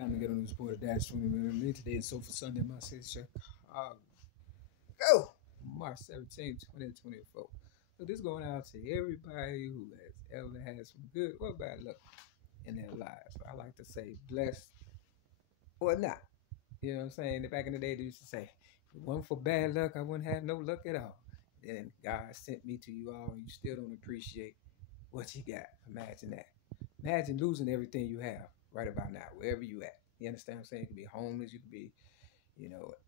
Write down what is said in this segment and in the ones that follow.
Time to get on this board of Dash 20 minutes. Today is Sofa Sunday, my city, Chicago. March 17th, 2024. So this going out to everybody who has ever had some good or bad luck in their lives. I like to say blessed or not. You know what I'm saying? Back in the day, they used to say, if it wasn't for bad luck, I wouldn't have no luck at all. Then God sent me to you all, and you still don't appreciate what you got. Imagine that. Imagine losing everything you have right about now, wherever you at. You understand what I'm saying? You could be homeless, you could be,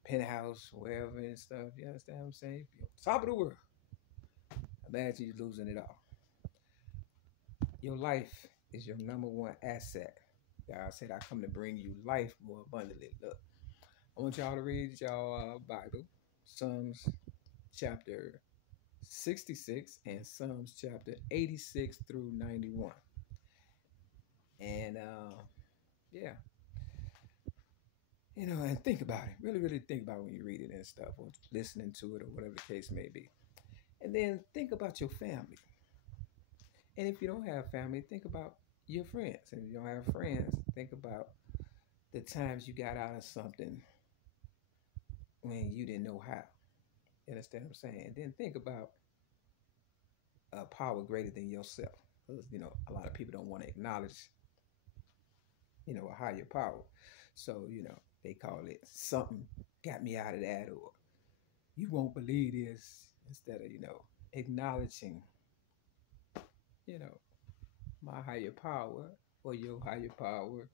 penthouse, wherever and stuff. You understand what I'm saying? You on top of the world. Imagine you losing it all. Your life is your number one asset. God said, I come to bring you life more abundantly. Look, I want y'all to read y'all Bible, Psalms chapter 66 and Psalms chapter 86 through 91. And yeah, and think about it. Really, really think about it when you read it and stuff, or listening to it, or whatever the case may be. And then think about your family. And if you don't have family, think about your friends. And if you don't have friends, think about the times you got out of something when you didn't know how. You understand what I'm saying? And then think about a power greater than yourself. Because, a lot of people don't want to acknowledge, a higher power. So, they call it something got me out of that, or you won't believe this, instead of, acknowledging, my higher power or your higher power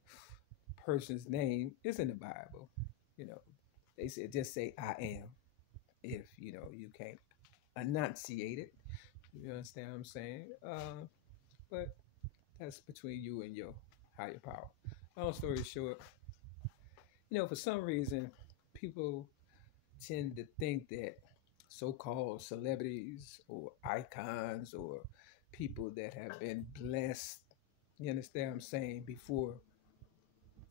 person's name is in the Bible. They said just say I am if, you can't enunciate it. You understand what I'm saying? But that's between you and your higher power. Long story short, for some reason, people tend to think that so-called celebrities or icons or people that have been blessed, you understand what I'm saying, before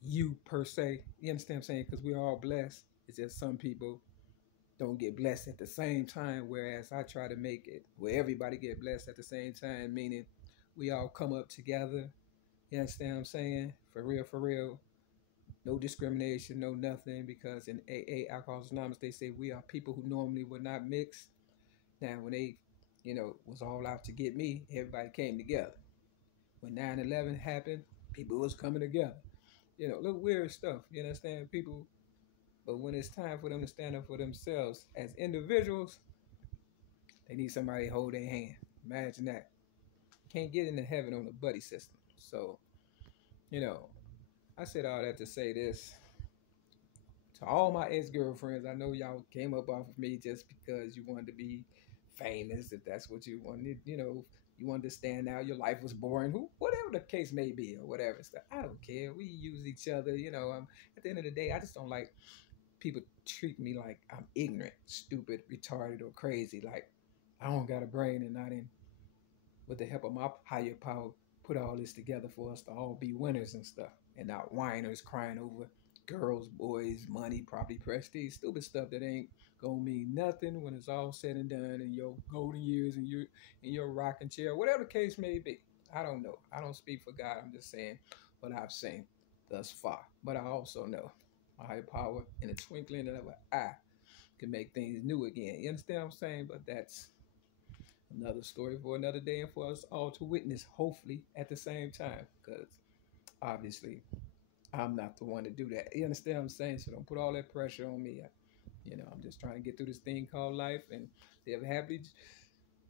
you per se, you understand what I'm saying, because we're all blessed. It's just some people don't get blessed at the same time, whereas I try to make it where everybody get blessed at the same time, meaning we all come up together. You understand what I'm saying? For real. No discrimination, no nothing, because in AA, Alcoholics Anonymous, they say we are people who normally would not mix. Now, when they, was all out to get me, everybody came together. When 9/11 happened, people was coming together. Little weird stuff, you understand, people. But when it's time for them to stand up for themselves as individuals, they need somebody to hold their hand. Imagine that. Can't get into heaven on a buddy system. So, I said all that to say this. To all my ex-girlfriends, I know y'all came up off of me just because you wanted to be famous, if that's what you wanted, you wanted to stand out, your life was boring, whatever the case may be, or whatever stuff. I don't care. We use each other, at the end of the day, I just don't like people treat me like I'm ignorant, stupid, retarded, or crazy. Like I don't got a brain, and I didn't, with the help of my higher power, put all this together for us to all be winners and stuff, and not whiners crying over girls, boys, money, property, prestige, stupid stuff that ain't gonna mean nothing when it's all said and done in your golden years and your rocking chair, whatever the case may be. I don't know. I don't speak for God. I'm just saying what I've seen thus far. But I also know my higher power in a twinkling of an eye can make things new again. You understand what I'm saying? But that's another story for another day, and for us all to witness, hopefully, at the same time. Because obviously, I'm not the one to do that. You understand what I'm saying? So don't put all that pressure on me. I'm just trying to get through this thing called life and live happy,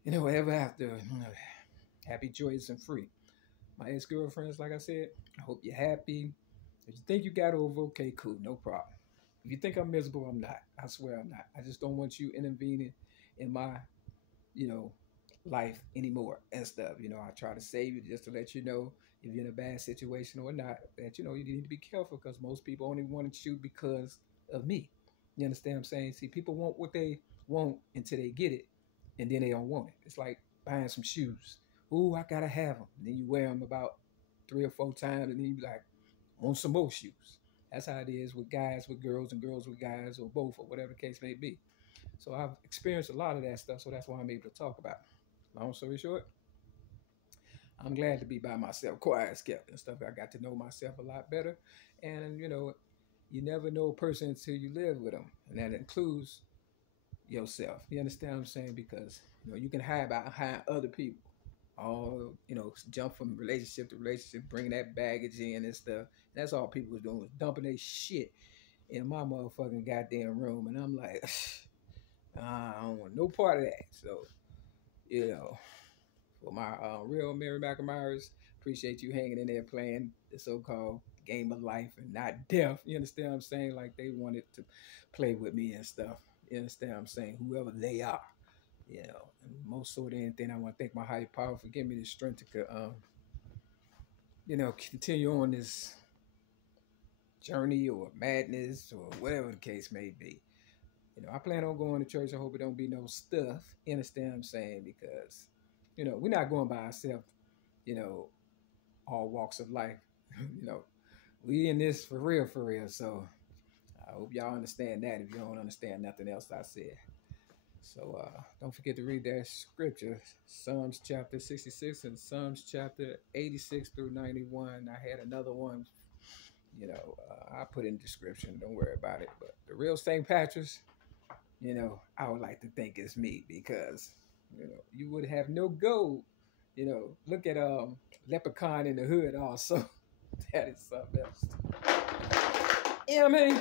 ever after. Happy, joyous, and free. My ex-girlfriends, like I said, I hope you're happy. If you think you got over, okay, cool, no problem. If you think I'm miserable, I'm not. I swear I'm not. I just don't want you intervening in my, life anymore and stuff. I try to save you just to let you know if you're in a bad situation or not, that, you need to be careful, because most people only want to shoot because of me. You understand what I'm saying? See, people want what they want until they get it, and then they don't want it. It's like buying some shoes. Ooh, I gotta have them. And then you wear them about 3 or 4 times, and then you be like, I want some more shoes. That's how it is with guys with girls and girls with guys, or both, or whatever the case may be. So I've experienced a lot of that stuff, so that's why I'm able to talk about it. Long story short, I'm glad to be by myself, quiet, kept and stuff. I got to know myself a lot better. And, you never know a person until you live with them. And that includes yourself. You understand what I'm saying? Because, you can hide behind other people. All, jump from relationship to relationship, bringing that baggage in and stuff. And that's all people was doing was dumping their shit in my motherfucking goddamn room. And I'm like, I don't want no part of that. So, for my real Mary McNamara's, appreciate you hanging in there playing the so-called game of life and not death. You understand what I'm saying? Like they wanted to play with me and stuff. You understand what I'm saying? Whoever they are. And most so than anything, I want to thank my higher power for giving me the strength to, continue on this journey or madness or whatever the case may be. I plan on going to church. I hope it don't be no stuff. You understand what I'm saying? Because, we're not going by ourselves, all walks of life. We in this for real, for real. So I hope y'all understand that if you don't understand nothing else I said. So don't forget to read that scripture, Psalms chapter 66 and Psalms chapter 86 through 91. I had another one, I put in the description. Don't worry about it. But the real St. Patrick's, I would like to think it's me because, you would have no gold. Look at Leprechaun in the hood also. That is something else. Yeah, I mean,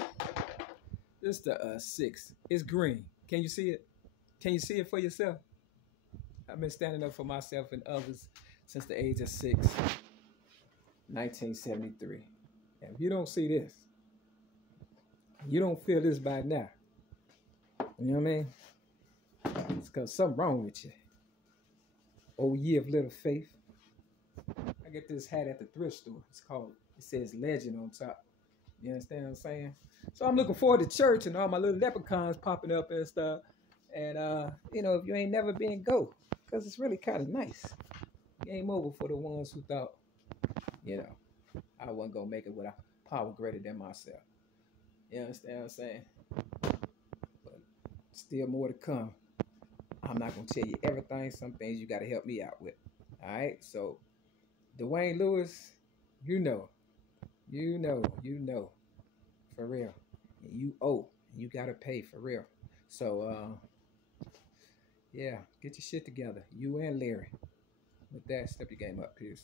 this the 6. It's green. Can you see it? Can you see it for yourself? I've been standing up for myself and others since the age of 6, 1973. And if you don't see this, you don't feel this by now. You know what I mean? It's because something wrong with you. Oh, ye of little faith. I get this hat at the thrift store. It says legend on top. You understand what I'm saying? So I'm looking forward to church and all my little leprechauns popping up and stuff. And, if you ain't never been, go. Because it's really kind of nice. Game over for the ones who thought, I wasn't going to make it with a power greater than myself. You understand what I'm saying? But still more to come. I'm not going to tell you everything. Some things you got to help me out with. All right? So, Dwayne Lewis, you know. For real. And you owe. You got to pay for real. So, yeah, get your shit together. You and Larry. With that, step your game up. Peace.